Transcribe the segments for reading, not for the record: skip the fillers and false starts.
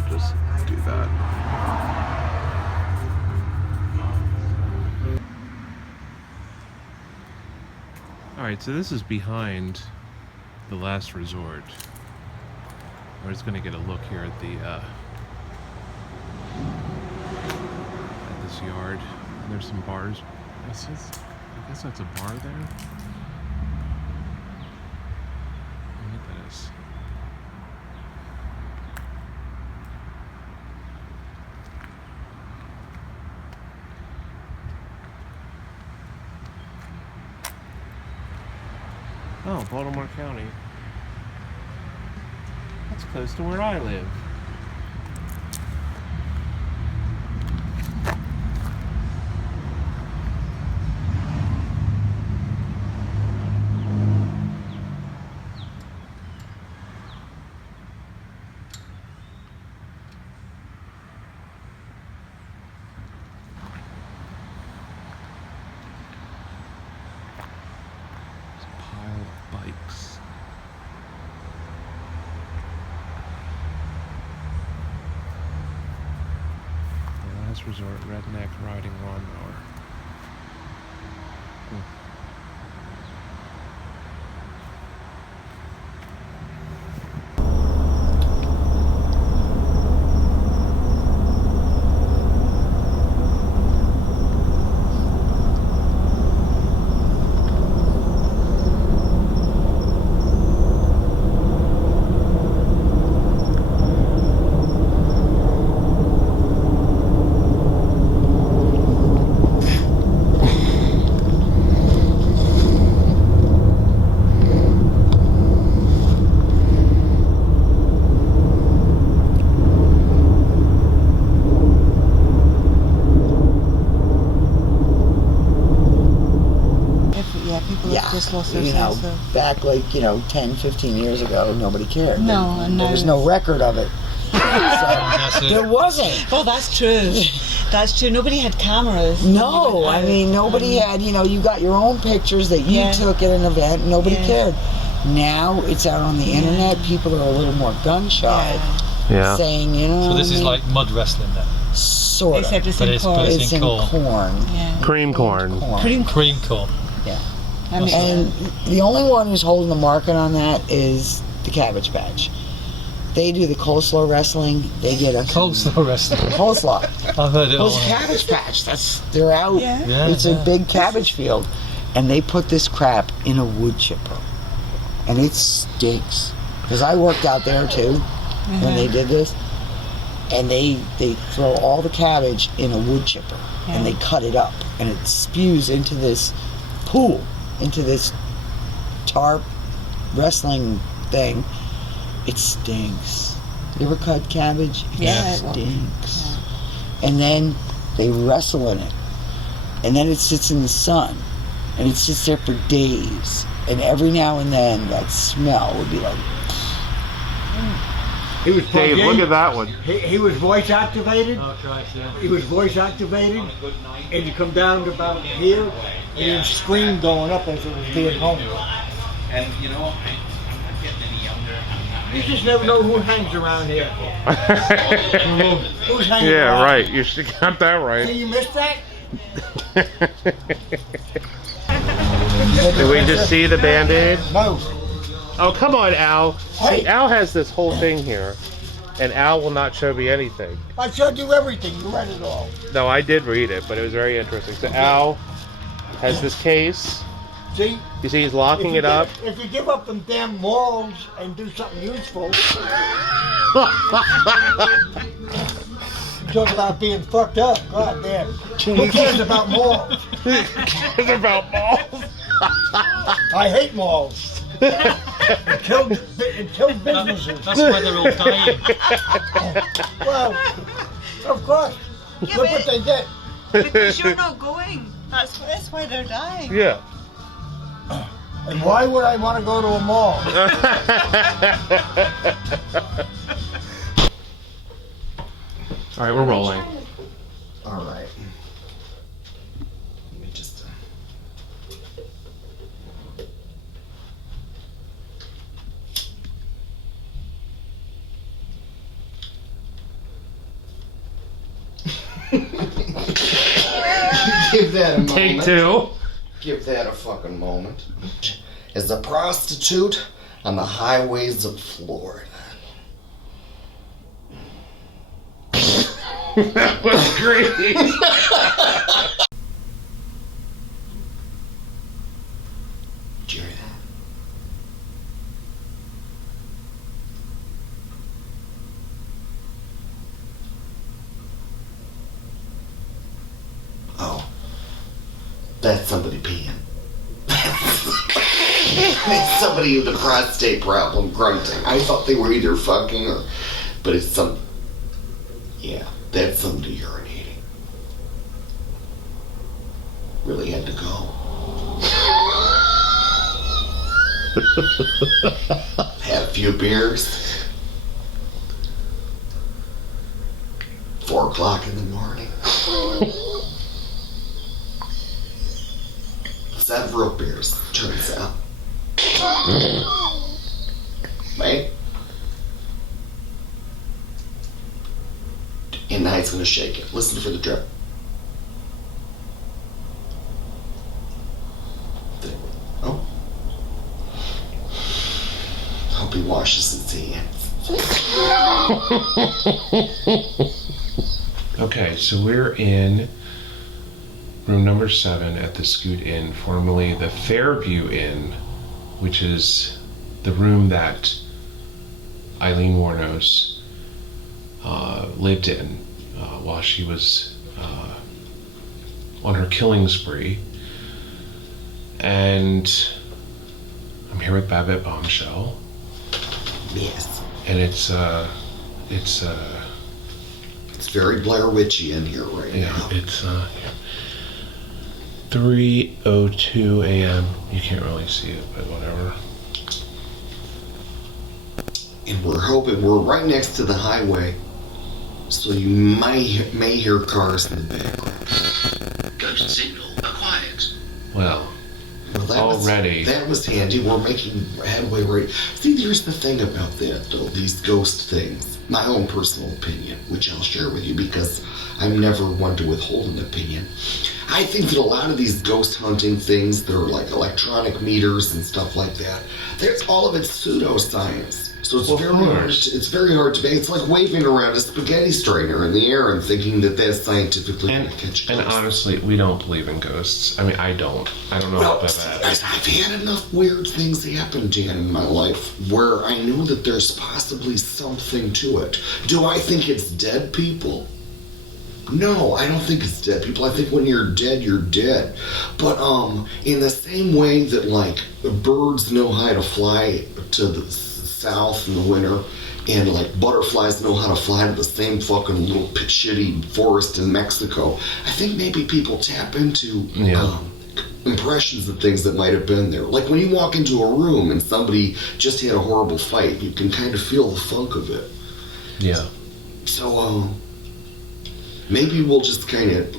should just do that. Alright, so this is behind the Last Resort. We're just gonna get a look here at this yard. There's some bars. I guess that's a bar there. I think that is. Oh, Baltimore County. That's close to where I live. Bikes. The Last Resort Redneck Riding Lawnmower. You know, back like, 10, 15 years ago, nobody cared. No, and there was no record of it. So, there wasn't. Oh, that's true. That's true. Nobody had cameras. No, I mean, nobody had, you got your own pictures that you took at an event. Nobody cared. Now it's out on the internet. People are a little more gun shy. Yeah. Saying, So this is like mud wrestling then? Sort of. Except it's in corn. It's in corn. Yeah. Cream corn. Cream corn. Yeah. And the only one who's holding the market on that is the Cabbage Patch. They do the coleslaw wrestling. They get a coleslaw wrestling. Coleslaw. I've heard it all. Those Cabbage Patch. They're out. Yeah. It's a big cabbage field, and they put this crap in a wood chipper, and it stinks. Because I worked out there too when they did this, and they throw all the cabbage in a wood chipper, and they cut it up, and it spews into this pool. Into this tarp wrestling thing. It stinks. You ever cut cabbage? It stinks. And then they wrestle in it. And then it sits in the sun. And it sits there for days. And every now and then that smell would be like... He was Dave, look at that one. He was voice activated. Oh, Christ, yeah. He was voice activated. And you come down to about here, and you scream going up as it was being hung. And I'm not getting any younger. You just never know who hangs around here. Who's hanging Yeah, around? right. You should got that See, right. you missed that? Did we just see the Band-Aid? No. Oh, come on, Al. Hey. See, Al has this whole thing here, and Al will not show me anything. I showed you everything. You read it all. No, I did read it, but it was very interesting. So Al has this case. See? You see he's locking it up. If you give up them damn malls and do something useful, talk about being fucked up. God damn. Who cares about malls? It's about balls. I hate malls. It killed businesses. That's why they're all dying. Well, of course. Yeah, Look what they did. Because you're not going. That's why they're dying. Yeah. And why would I want to go to a mall? All right, we're rolling. All right. Let me just. Give that a moment. Take two. Give that a fucking moment. As a prostitute on the highways of Florida. That was great. Did you hear that? Oh. That's somebody peeing. It's somebody with a prostate problem grunting. I thought they were either fucking or... But it's some... Yeah, that's somebody urinating. Really had to go. Had a few beers. 4 o'clock in the morning. Several beers, turns out. Right? And now he's gonna shake it. Listen for the drip. Oh. Hope he washes his hands. Okay, so we're in room number 7 at the Scoot Inn, formerly the Fairview Inn, which is the room that Eileen Warnos lived in while she was on her killing spree. And I'm here with Babette Bombshell. Yes. And it's very Blair Witchy in here right now. It's 3:02 a.m. You can't really see it, but whatever. And we're hoping we're right next to the highway, so you may hear cars in the background. Ghost signal acquired. Well, That already. that was handy. We're making headway right. See, there's the thing about that, though, these ghost things. My own personal opinion, which I'll share with you because I'm never one to withhold an opinion. I think that a lot of these ghost hunting things that are like electronic meters and stuff like that, there's all of it's pseudoscience. So it's very hard to make. It's like waving around a spaghetti strainer in the air and thinking that that's scientifically going to catch And ghosts. honestly, we don't believe in ghosts. I mean, I don't know Well, about that. I've had enough weird things happen, Dan, in my life where I know that there's possibly something to it. Do I think it's dead people? No, I don't think it's dead people. I think when you're dead, you're dead. But in the same way that like birds know how to fly to the south in the winter, and like butterflies know how to fly to the same fucking little shitty forest in Mexico, I think maybe people tap into impressions of things that might have been there. Like when you walk into a room and somebody just had a horrible fight, you can kind of feel the funk of it. Yeah. So, maybe we'll just kind of,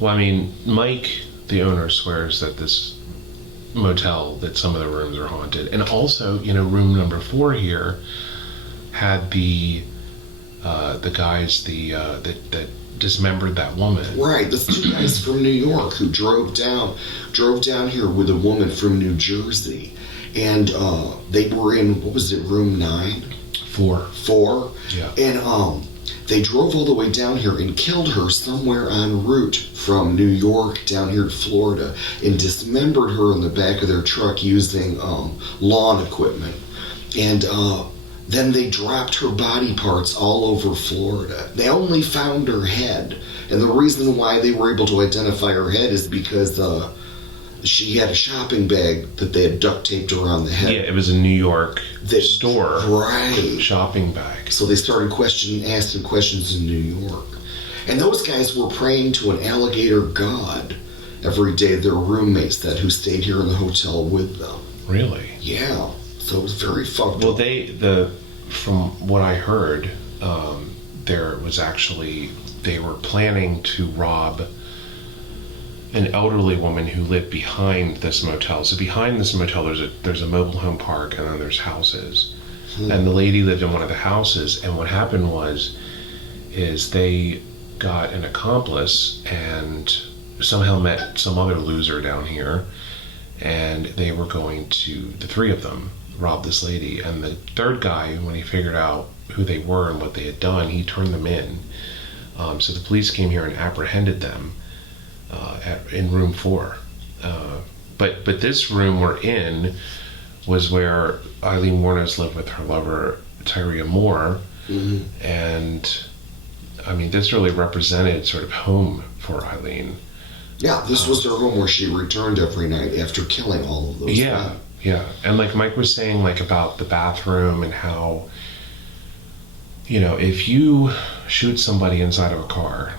Well, I mean, Mike, the owner, swears that this motel, that some of the rooms are haunted. And also, room number 4 here had the guys that dismembered that woman. right, there's 2 guys from New York who drove down here with a woman from New Jersey. And, they were in, what was it, room 9? 4? Yeah. And, they drove all the way down here and killed her somewhere en route from New York down here to Florida and dismembered her in the back of their truck using lawn equipment. And then they dropped her body parts all over Florida. They only found her head. And the reason why they were able to identify her head is because she had a shopping bag that they had duct taped around the head. Yeah, it was a New York store. Right. Shopping bag. So they started asking questions in New York. And those guys were praying to an alligator god every day, their roommates who stayed here in the hotel with them. Really? Yeah. So it was very fucked Well, up. from what I heard, there was actually, they were planning to rob an elderly woman who lived behind this motel. So behind this motel, there's a mobile home park, and then there's houses. And the lady lived in one of the houses, and what happened is they got an accomplice and somehow met some other loser down here, and they were going to, the three of them, rob this lady. And the third guy, when he figured out who they were and what they had done, he turned them in. So the police came here and apprehended them in room 4. But this room we're in was where Eileen Wuornos lived with her lover, Tyria Moore. And I mean, this really represented sort of home for Eileen. Yeah, this was her home where she returned every night after killing all of those men. Yeah. And like Mike was saying, like about the bathroom and how, you know, if you shoot somebody inside of a car,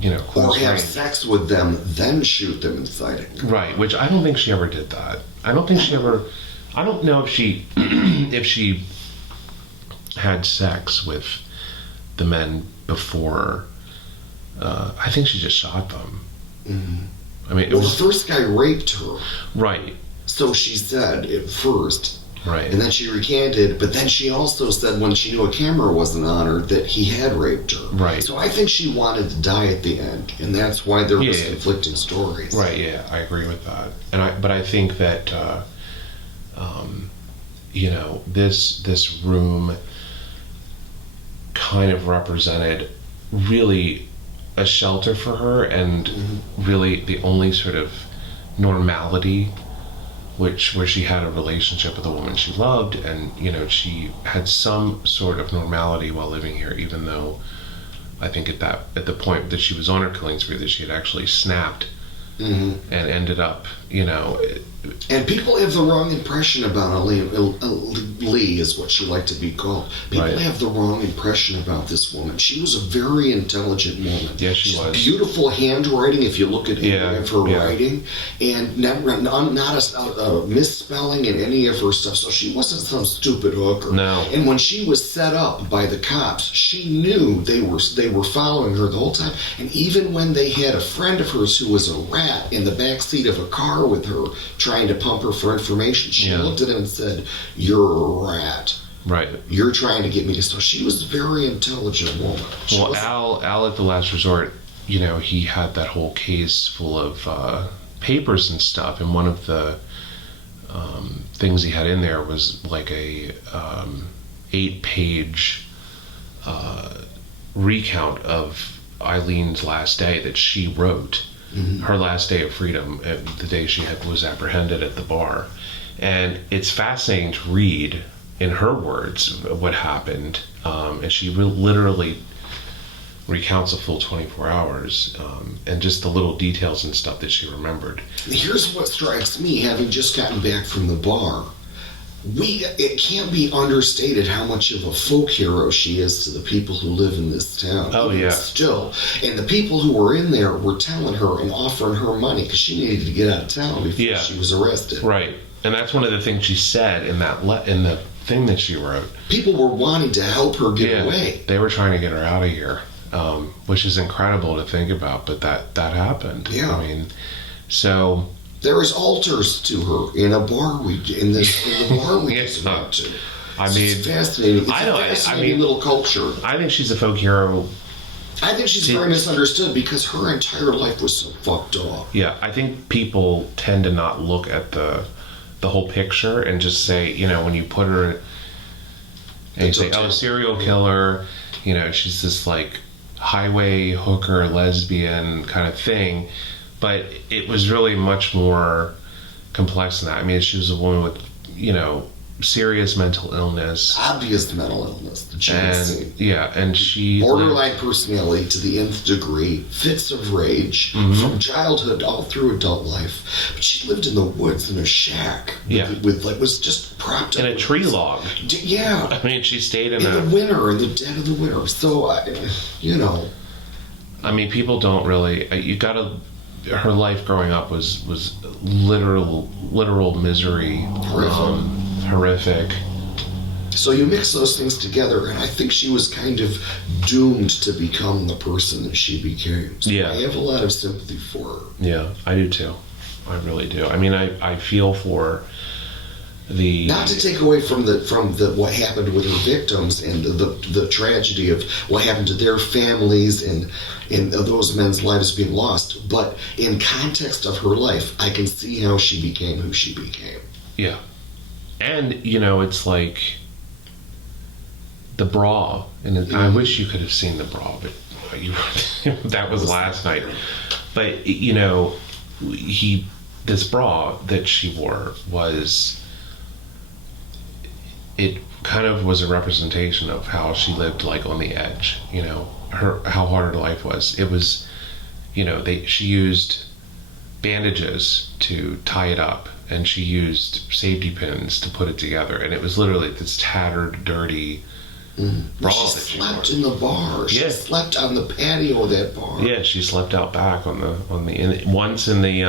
you know, Or close have range. sex with them, then shoot them inside it. Right, which I don't think she ever did that. I don't know if she if she had sex with the men before. I think she just shot them. I mean, it Well, the was first guy raped her, right, so she said at first. right. And then she recanted, but then she also said when she knew a camera wasn't on her that he had raped her. Right. So I think she wanted to die at the end, and that's why there was Yeah. conflicting stories. Right, yeah, I agree with that. But I think that you know, this room kind of represented really a shelter for her, and really the only sort of normality where she had a relationship with a woman she loved, and you know, she had some sort of normality while living here, even though I think at the point that she was on her killing spree that she had actually snapped and ended up, you know. And people have the wrong impression about Elaine. Lee is what she liked to be called. People Right. have the wrong impression about this woman. She was a very intelligent woman. Yes, she She's was. Beautiful handwriting if you look at any Yeah, of her yeah. writing. And not a misspelling in any of her stuff. So she wasn't some stupid hooker. No. And when she was set up by the cops, she knew they were following her the whole time. And even when they had a friend of hers who was a rat in the back seat of a car with her trying to pump her for information, she Yeah. looked at him and said, "You're a rat. Right. You're trying to get me to." So she was a very intelligent woman. She Well, wasn't- Al at the last resort, you know, he had that whole case full of papers and stuff, and one of the things he had in there was like a 8-page recount of Eileen's last day that she wrote. Her last day of freedom, the day she was apprehended at the bar. And it's fascinating to read in her words what happened. And she literally recounts a full 24 hours, and just the little details and stuff that she remembered. Here's what strikes me, having just gotten back from the bar. It can't be understated how much of a folk hero she is to the people who live in this town. Oh, even yeah. Still. And the people who were in there were telling her and offering her money because she needed to get out of town before Yeah. she was arrested. Right. And that's one of the things she said in in the thing that she wrote. People were wanting to help her get away. They were trying to get her out of here, which is incredible to think about, but that happened. Yeah. I mean, so... There is altars to her in a bar in the bar we Yes. just went to. I mean, It's fascinating. It's I know, a I fascinating mean- little culture. I think she's a folk hero. I think she's very misunderstood because her entire life was so fucked up. Yeah, I think people tend to not look at the whole picture and just say, you know, when you put her and you say, oh, serial killer, you know, she's this like highway hooker, lesbian kind of thing. But it was really much more complex than that. I mean, she was a woman with, you know, serious mental illness. Obvious mental illness, the jealousy. And yeah, and she Borderline personality to the nth degree, fits of rage from childhood all through adult life. But she lived in the woods in a shack. Yeah. With like, was just propped up. in a tree log. Yeah. I mean, she stayed in In the winter, in the dead of the winter. So, you know. I mean, people don't really. You gotta. Her life growing up was literal misery, horrific. So you mix those things together, and I think she was kind of doomed to become the person that she became. So Yeah. I have a lot of sympathy for her. Yeah, I do too. I really do. I mean, I feel for the Not to take away from the what happened with her victims and the tragedy of what happened to their families and those men's lives being lost, but in context of her life, I can see how she became who she became. yeah, and it's like the bra, and I wish you could have seen the bra, but that was last night. But this bra that she wore it kind of was a representation of how she lived, like on the edge, how hard her life was. It was, she used bandages to tie it up, and she used safety pins to put it together, and it was literally this tattered, dirty bra She that she slept wore. in the bar. She Yeah. slept on the patio of that bar. Yeah, she slept out back once in the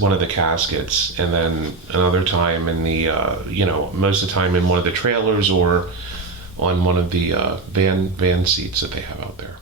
one of the caskets, and then another time in the most of the time in one of the trailers or on one of the van seats that they have out there.